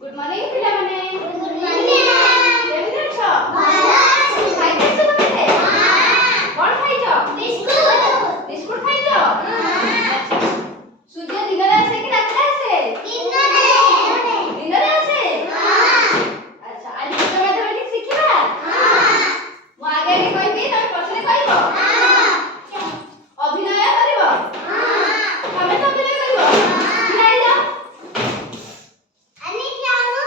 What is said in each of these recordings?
Good morning पिलामाने। Good morning ma'am. केमिति अछ? भलो अछि। खाइछ तमे? हां। कोन खाइछ? बिस्कुट। बिस्कुट खाइछ? हां। अच्छा। सूर्य दिन रे आसे कि रात रे आसे? दिन रे। दिन रे आसे? हां। अच्छा आज चित्र मैथमेटिक्स शिखिबा? हां। मु आगे आगे कहबी तमे पछले कहबो? हां। अभिनय करिवो? हां। तमे तो अभिनय करिवो? नहीं जा। अनि जानो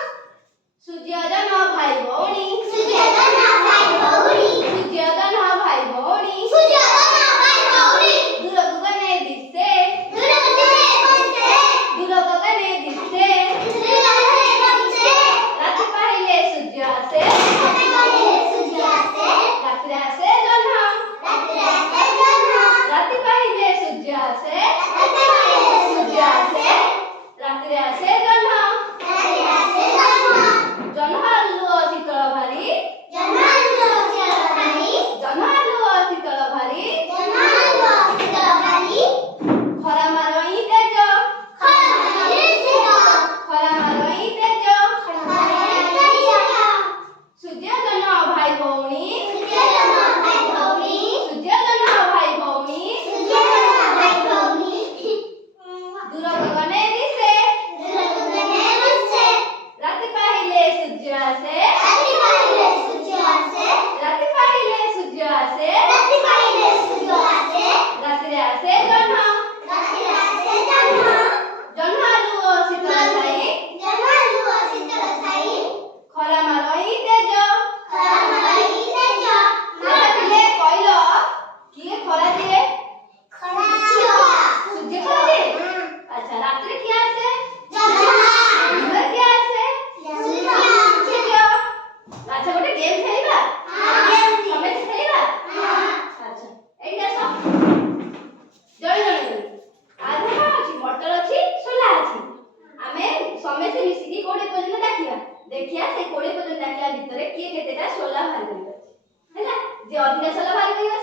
सूर्योदय भाई भौणी। सूर्योदय भाई भौणी। सूर्योदय भाई भौणी। सूर्योदय भाई भौणी। दूर गगने दिसे। दूर गगने दिसे। दूर गगने दिसे। दूर गगने दिसे। राति पाहिले सूर्य आसे। राति पाहिले सूर्य आसे। रात्रि आसे जह्न। रात्रि आसे जह्न। राति पाहिले सूर्य आसे। राति पाहिले सूर्य आसे। रात्रि आसे जह्न। रात्रि आसे जह्न। जह्न आलुओ शीतल भारी। जह्न आलुओ शीतल भारी। जह्न आलुओ शीतल भारी। जह्न आलुओ शीतल भारी। खरा मारई तेज। खरा मारई तेज। खरा मारई तेज। खरा मारई तेज। सूर्योदय भाई भौणी। सूर्योदय भाई भौणी। सूर्योदय भाई भौणी। सूर्योदय भाई भौणी। दूर गगने दिसे। दूर गगने दिसे। राति पाहिले सूर्य आसे। राति पाहिले सूर्य आसे। राति पाहिले सूर्य आसे। राति पाहिले सूर्य आसे। रात्रि आसे जह्न। रात्रि आसे जह्न। जह्न आलुओ शीतल छाई। जह्न आलुओ शीतल छाई। खरा मारई तेज। खरा मारई तेज। माता पिले कहलो किए खरा दिए? खरा सूर्य। सूर्य खरा दिए? अच्छा रात्रि किए आसे? जह्न। दिन किए आसे? सूर्य। सूर्य। अच्छा गोटे गेम खेलिबा? हां। समेत खेलिबा? हां। अच्छा एठी आसो। जणे जणे करी। आज कौन अछि? मटर अछि, सोला अछि। आमे समेत मिसिकी कोडे पर्यंत डाकिबा। देखिया से कोडे पर्यंत डाकिला भितरे किए केतेटा सोला बाहर करिबा। हैला जे अधिक सोला बाहर करिबा